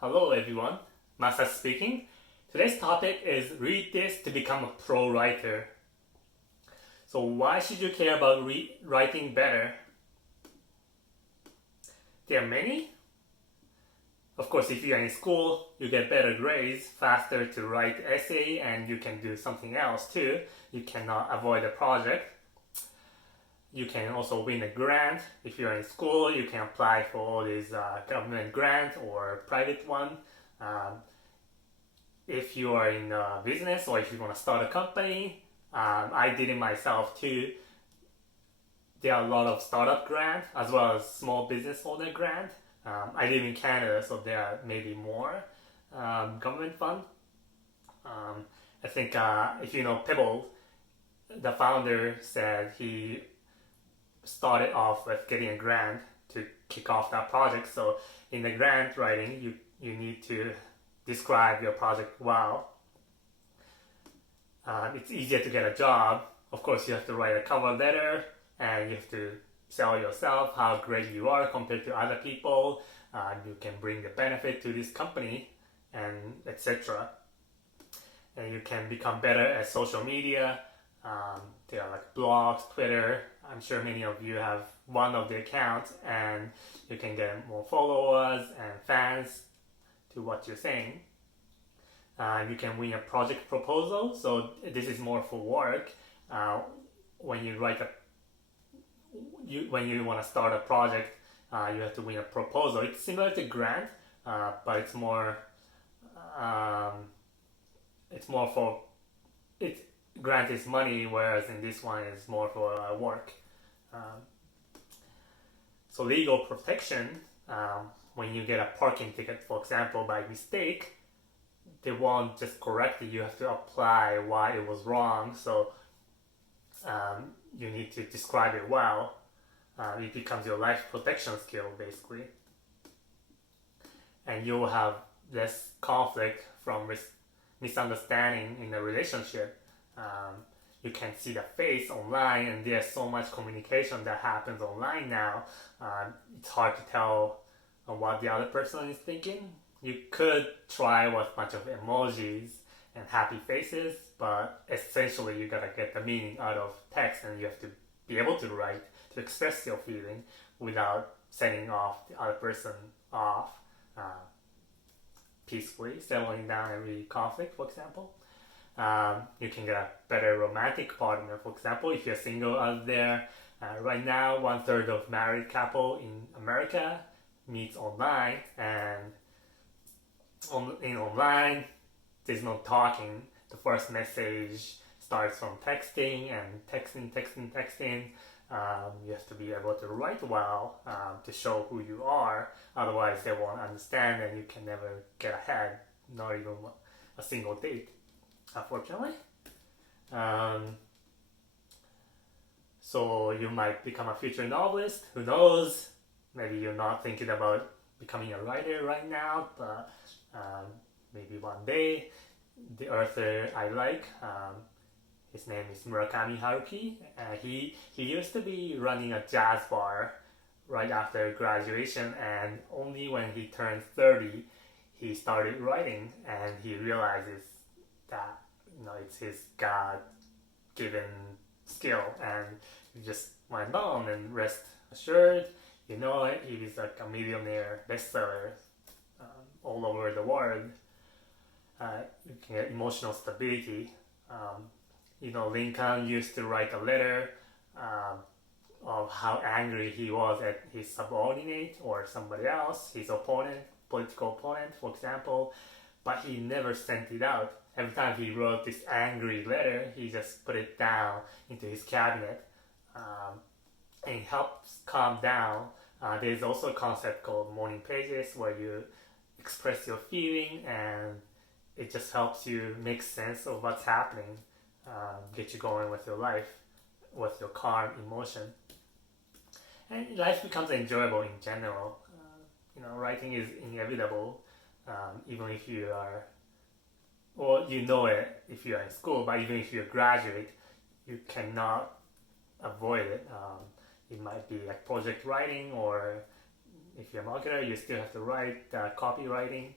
Hello everyone, Masa speaking. Today's topic is read this to become a pro writer. So why should you care about writing better? There are many. Of course, if you're in school, you get better grades, faster to write essay, and you can do something else too. You cannot avoid a project. You can also win a grant. If you're in school, you can apply for all these government grant or private one. If you are in a business or if you want to start a company, I did it myself too. There are a lot of startup grant as well as small business owner grant. I live in Canada, so there are maybe more government fund. I think if you know Pebble, the founder said he started off with getting a grant to kick off that project. So in the grant writing, you need to describe your project well. It's easier to get a job. Of course, you have to write a cover letter and you have to sell yourself, how great you are compared to other people. You can bring the benefit to this company and etc. And you can become better at social media. There are like blogs, Twitter. I'm sure many of you have one of the accounts and you can get more followers and fans to what you're saying. You can win a project proposal. So this is more for work. When you write when you want to start a project, you have to win a proposal. It's similar to grant, but it's more for it. Grant is money, whereas in this one is more for work. So legal protection, when you get a parking ticket, for example, by mistake, they won't just correct it. You have to apply why it was wrong. So you need to describe it well. It becomes your life protection skill, basically. And you will have less conflict from misunderstanding in a relationship. You can see the face online, and there's so much communication that happens online now. It's hard to tell what the other person is thinking. You could try with a bunch of emojis and happy faces, but essentially you gotta get the meaning out of text, and you have to be able to write to express your feeling without sending off the other person off peacefully, settling down every conflict, for example. You can get a better romantic partner, for example, if you're single out there. Right now, 1/3 of married couple in America meets online, and in online, there's no talking. The first message starts from texting and texting. You have to be able to write well to show who you are. Otherwise, they won't understand, and you can never get ahead. Not even a single date, unfortunately. So you might become a future novelist. Who knows? Maybe you're not thinking about becoming a writer right now, but maybe one day. The author I like, his name is Murakami Haruki. He used to be running a jazz bar right after graduation, and only when he turned 30, he started writing, and he realizes that it's his God-given skill, and he just went on and rest assured. He was like a millionaire bestseller all over the world. You can get emotional stability. Lincoln used to write a letter of how angry he was at his subordinate or somebody else, his opponent, political opponent, for example, but he never sent it out. Every time he wrote this angry letter, he just put it down into his cabinet, and it helps calm down. There's also a concept called morning pages where you express your feeling, and it just helps you make sense of what's happening, get you going with your life, with your calm emotion. And life becomes enjoyable in general. Writing is inevitable, even if you are, it if you are in school, but even if you graduate, you cannot avoid it. It might be like project writing, or if you're a marketer, you still have to write copywriting.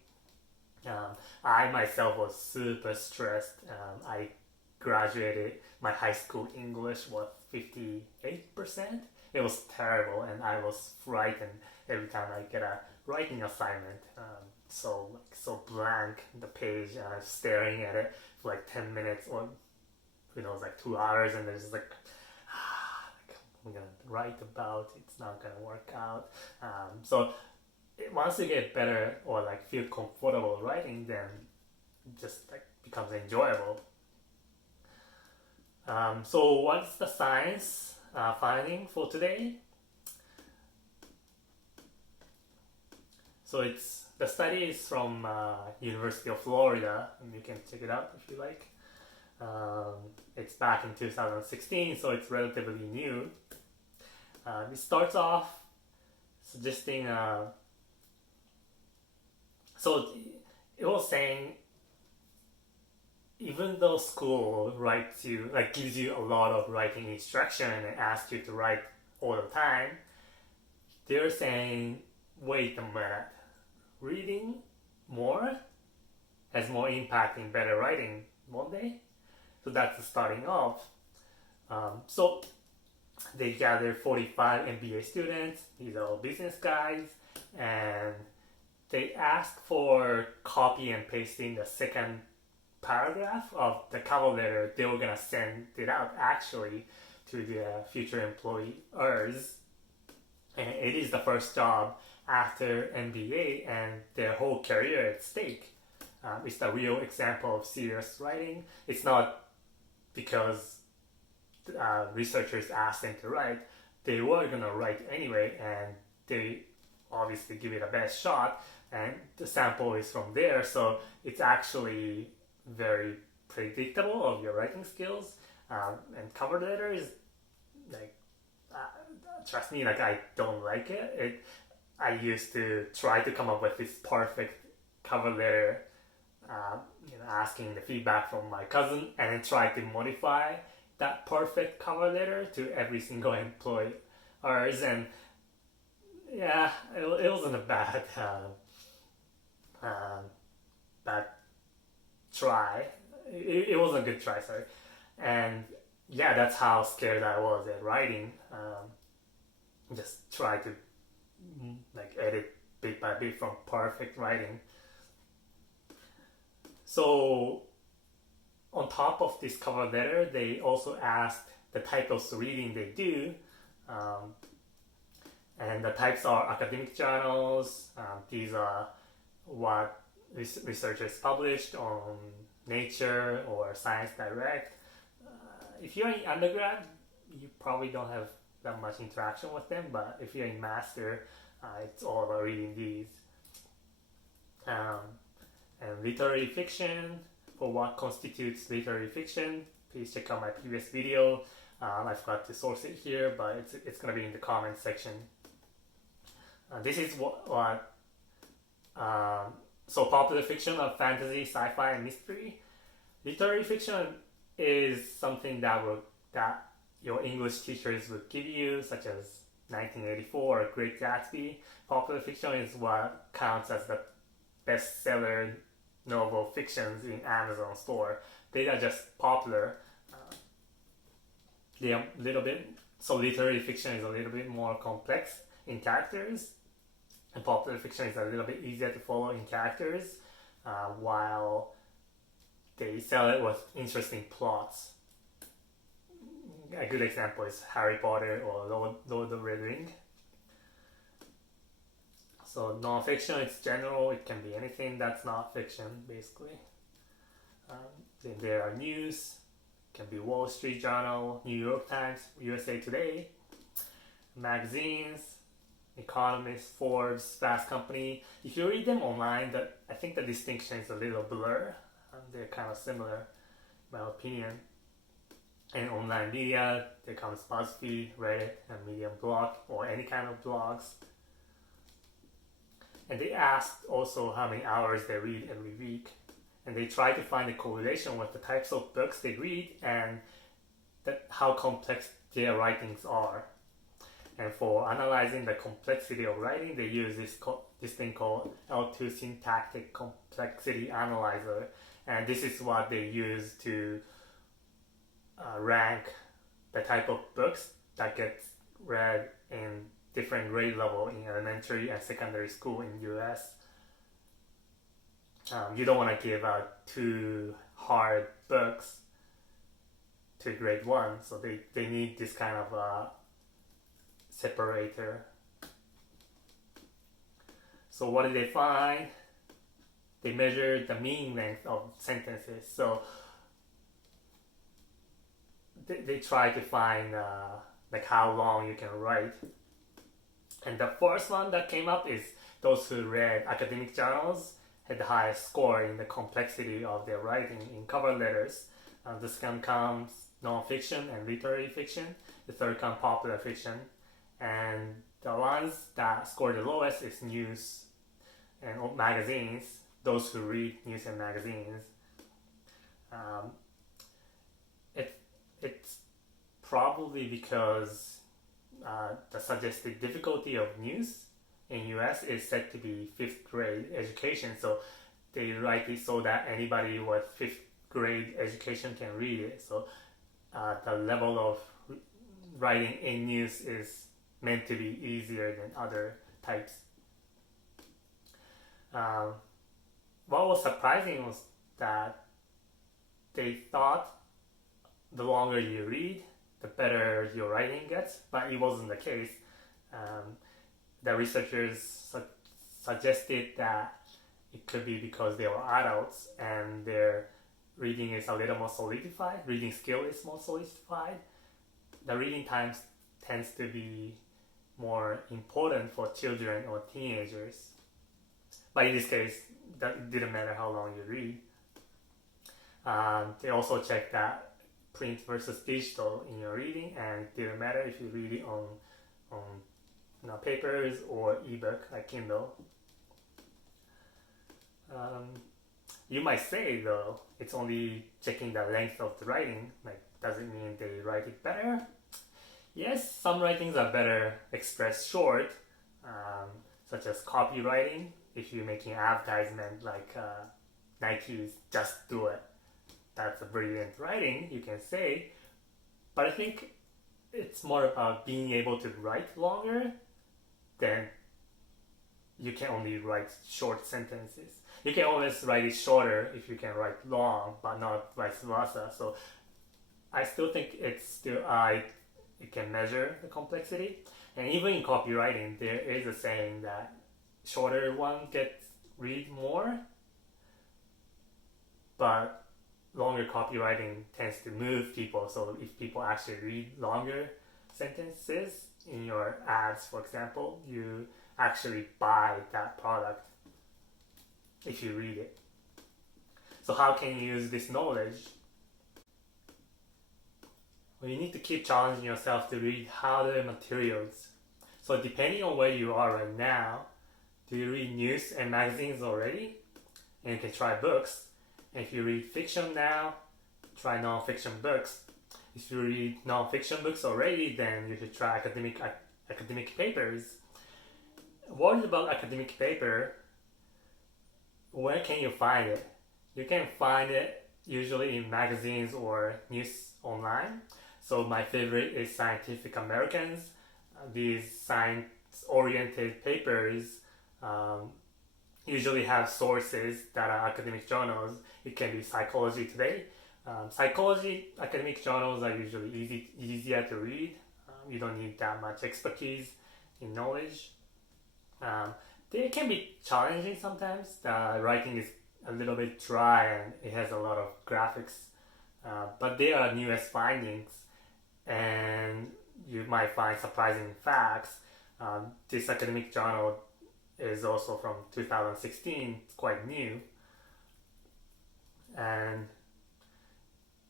I myself was super stressed. I graduated my high school English was 58%. It was terrible, and I was frightened every time I get a writing assignment. So blank the page, and I'm staring at it for like 10 minutes or who knows, like 2 hours, and there's like, I'm gonna write about it's not gonna work out. So once you get better or like feel comfortable writing, then it just like becomes enjoyable. So what's the science finding for today? So it's the study is from University of Florida, and you can check it out if you like. It's back in 2016, so it's relatively new. It starts off suggesting. So it was saying, even though school writes you like gives you a lot of writing instruction and asks you to write all the time, they're saying, wait a minute, reading more has more impact in better writing, won't they? So that's the starting off. So they gathered 45 MBA students, these are all business guys, and they asked for copy and pasting the second paragraph of the cover letter. They were gonna send it out actually to the future employers, and it is the first job after MBA and their whole career at stake. It's the real example of serious writing. It's not because researchers asked them to write. They were gonna write anyway, and they obviously give it a best shot, and the sample is from there, so it's actually very predictable of your writing skills. And cover letter is like, trust me, like I don't like it. I used to try to come up with this perfect cover letter, asking the feedback from my cousin, and then try to modify that perfect cover letter to every single employers, and yeah, it wasn't a bad try. It wasn't a good try, sorry. And yeah, that's how scared I was at writing. Just try to like edit bit by bit from perfect writing. So on top of this cover letter, they also asked the type of reading they do. And the types are academic journals. These are what researchers published on Nature or Science Direct. If you're in undergrad, you probably don't have that much interaction with them, but if you're in master, it's all about reading these. And literary fiction, for what constitutes literary fiction, please check out my previous video. I forgot to source it here, but it's going to be in the comment section. This is what so popular fiction of fantasy, sci-fi, and mystery. Literary fiction is something that your English teachers would give you, such as 1984 or Great Gatsby. Popular fiction is what counts as the bestseller novel fictions in Amazon store. They are just popular. They are a little bit, so literary fiction is a little bit more complex in characters, and popular fiction is a little bit easier to follow in characters, while they sell it with interesting plots. A good example is Harry Potter or Lord of the Rings. So non-fiction, it's general, it can be anything that's not fiction, basically. Then there are news, it can be Wall Street Journal, New York Times, USA Today, magazines, Economist, Forbes, Fast Company. If you read them online, I think the distinction is a little blur. They're kind of similar, in my opinion. And online media, there comes BuzzFeed, Reddit, and Medium blog, or any kind of blogs. And they asked also how many hours they read every week. And they try to find a correlation with the types of books they read and how complex their writings are. And for analyzing the complexity of writing, they use this this thing called L2 syntactic complexity analyzer, and this is what they use to rank the type of books that gets read in different grade level in elementary and secondary school in US. You don't want to give out too hard books to grade 1, so they need this kind of separator. So what did they find? They measured the mean length of sentences. So they try to find like how long you can write. And the first one that came up is those who read academic journals had the highest score in the complexity of their writing in cover letters. The second comes nonfiction and literary fiction. The third comes popular fiction. And the ones that score the lowest is news and magazines, those who read news and magazines. It's probably because the suggested difficulty of news in US is said to be 5th grade education, so they write it so that anybody with 5th grade education can read it. So the level of writing in news is meant to be easier than other types. What was surprising was that they thought the longer you read, the better your writing gets, but it wasn't the case. The researchers suggested that it could be because they were adults and their reading is a little more solidified, reading skill is more solidified. The reading times tends to be more important for children or teenagers. But in this case, that didn't matter how long you read. They also checked that print versus digital in your reading, and it didn't matter if you read it on papers or ebook like Kindle. You might say though, it's only checking the length of the writing, like doesn't mean they write it better. Yes, some writings are better expressed short, such as copywriting. If you're making an advertisement like Nike's Just Do It, that's a brilliant writing, you can say. But I think it's more about being able to write longer than you can only write short sentences. You can always write it shorter if you can write long, but not vice versa. So I still think it can measure the complexity. And even in copywriting, there is a saying that shorter one gets read more, but longer copywriting tends to move people. So if people actually read longer sentences in your ads, for example, you actually buy that product if you read it. So how can you use this knowledge? Well, you need to keep challenging yourself to read harder materials. So depending on where you are right now, do you read news and magazines already? And you can try books. And if you read fiction now, try non-fiction books. If you read non-fiction books already, then you should try academic papers. What about academic paper? Where can you find it? You can find it usually in magazines or news online. So my favorite is Scientific Americans. These science-oriented papers usually have sources that are academic journals. It can be Psychology Today. Psychology academic journals are usually easier to read. You don't need that much expertise in knowledge. They can be challenging sometimes. The writing is a little bit dry and it has a lot of graphics, but they are newest findings and you might find surprising facts. This academic journal is also from 2016, it's quite new. And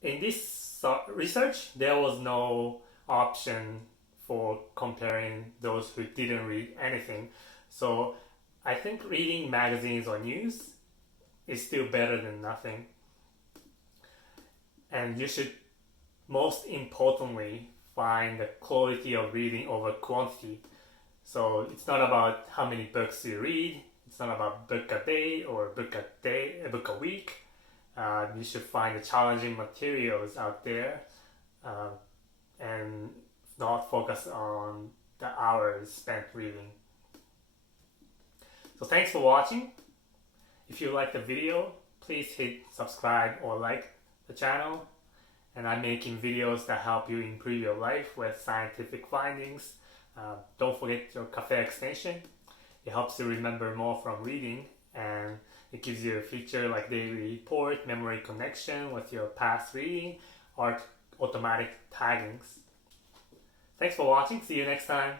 in this research, there was no option for comparing those who didn't read anything. So I think reading magazines or news is still better than nothing. And you should most importantly find the quality of reading over quantity. So it's not about how many books you read. It's not about book a day or book a week. You should find the challenging materials out there, and not focus on the hours spent reading. So thanks for watching. If you like the video, please hit subscribe or like the channel. And I'm making videos that help you improve your life with scientific findings. Don't forget your cafe extension. It helps you remember more from reading, and it gives you a feature like daily report, memory connection with your past reading, or automatic taggings. Thanks for watching. See you next time.